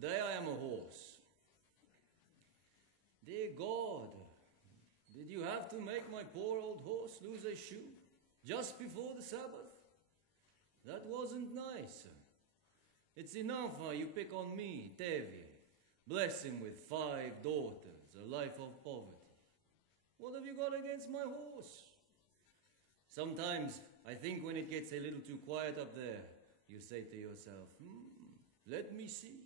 Today I am a horse. Dear God, did you have to make my poor old horse lose a shoe just before the Sabbath? That wasn't nice. It's enough how you pick on me, Tevye. Bless him with 5 daughters, a life of poverty. What have you got against my horse? Sometimes I think when it gets a little too quiet up there, you say to yourself, let me see.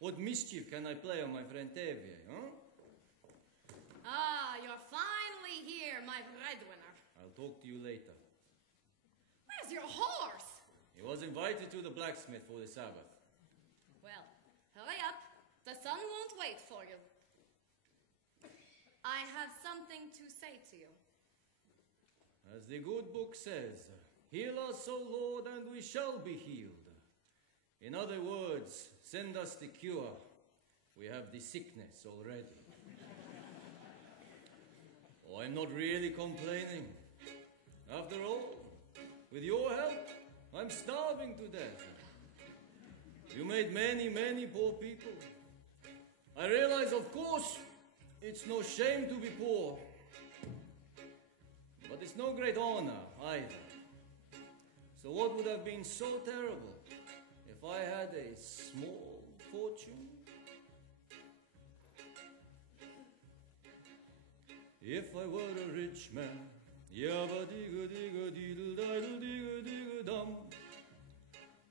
What mischief can I play on my friend Tevye, huh? Ah, you're finally here, my breadwinner. I'll talk to you later. Where's your horse? He was invited to the blacksmith for the Sabbath. Well, hurry up. The sun won't wait for you. I have something to say to you. As the good book says, heal us, O Lord, and we shall be healed. In other words, send us the cure. We have the sickness already. Oh, I'm not really complaining. After all, with your help, I'm starving to death. You made many, many poor people. I realize, of course, it's no shame to be poor. But it's no great honor either. So what would have been so terrible if I had a small fortune? If I were a rich man, yabba-digga-digga-diddle-diddle-digga-digga-dum,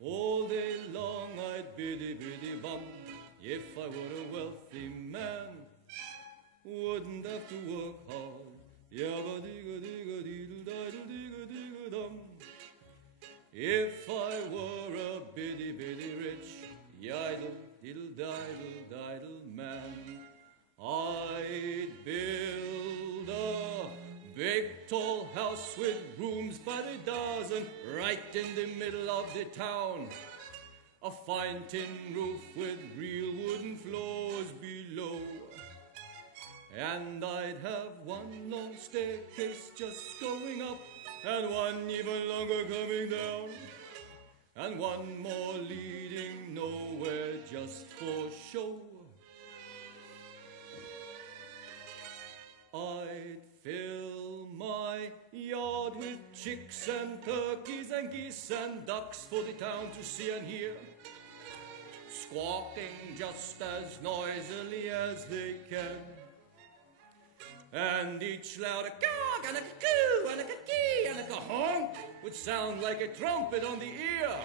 all day long I'd biddy-biddy-bum. If I were a wealthy man, wouldn't have to work hard, yabba-digga-digga-diddle-diddle-digga-digga-dum. If I were a biddy-biddy rich, yiddle-diddle-diddle-diddle man, I'd build a big tall house with rooms by the dozen right in the middle of the town. A fine tin roof with real wooden floors below. And I'd have one long staircase just going up and one even longer coming down. And one more leading nowhere just for show. I'd fill my yard with chicks and turkeys and geese and ducks for the town to see and hear, squawking just as noisily as they can. And each loud a caw and a cuckoo and a kee and a honk would sound like a trumpet on the ear,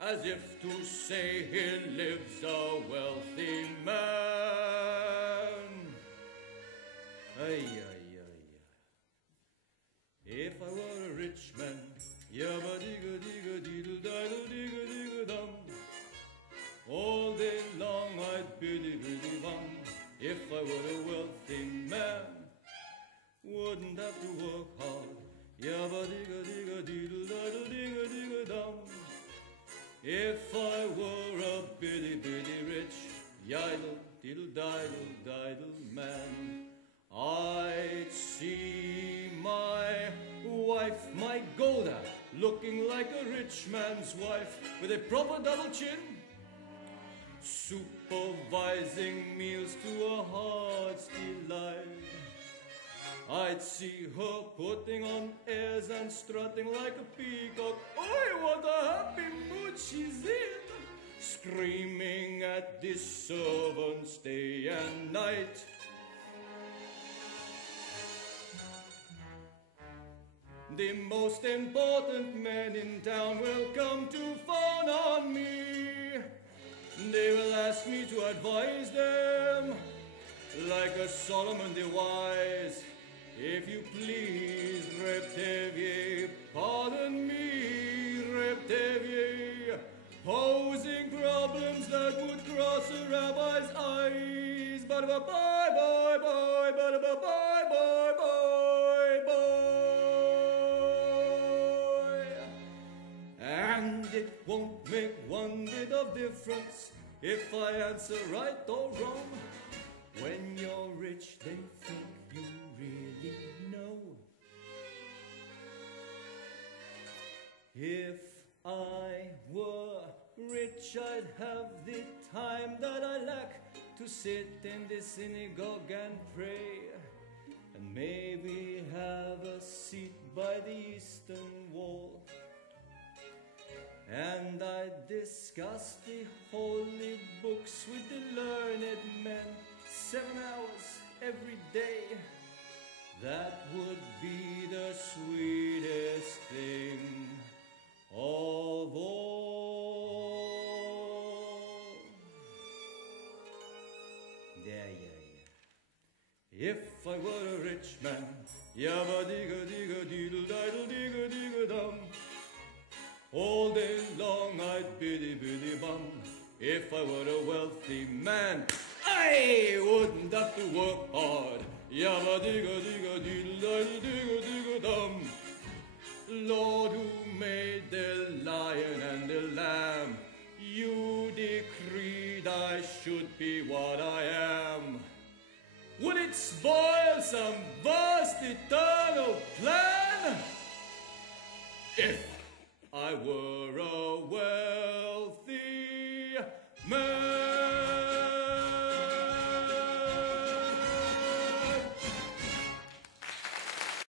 as if to say here lives a wealthy man. Ay, ay, ay, ay. If I were a rich man, yabba-digga-digga-diddle-diddle-digga-digga-dum, all day long I'd biddy-biddy-bum. If I were a wealthy man, wouldn't have to work hard, yabba-digga-digga-diddle-diddle-digga-digga-dum. If I were a biddy-biddy rich, yiddle-diddle-diddle-diddle man, I'd see my wife, my Goda, looking like a rich man's wife with a proper double chin, supervising meals to a heart's delight. I'd see her putting on airs and strutting like a peacock. Oi, what a happy mood she's in, screaming at the servants day and night. The most important men in town will come to fawn on me. They will ask me to advise them, like a Solomon the Wise. If you please, Reb Tevye, pardon me, Reb Tevye, posing problems that would cross a rabbi's eyes. Ba-da-ba-bye, bye, bye, ba-da-ba-bye, bye, bye, bye. And it won't make one bit of difference if I answer right or wrong. When you're rich, they think you really know. If I were rich, rich, I'd have the time that I lack to sit in the synagogue and pray, and maybe have a seat by the eastern wall. And I'd discuss the holy books with the learned men 7 hours every day. That would be the sweetest thing of all. Yeah. If I were a rich man, yabba digga digga diddle diddle digga digga dum, all day long I'd biddy biddy bum. If I were a wealthy man, I wouldn't have to work hard. Yabba digga digga diddle diddle digga digga dum. Lord, who made the lion and the lamb, you decreed I should be what I am. Would it spoil some vast eternal plan if I were a wealthy man?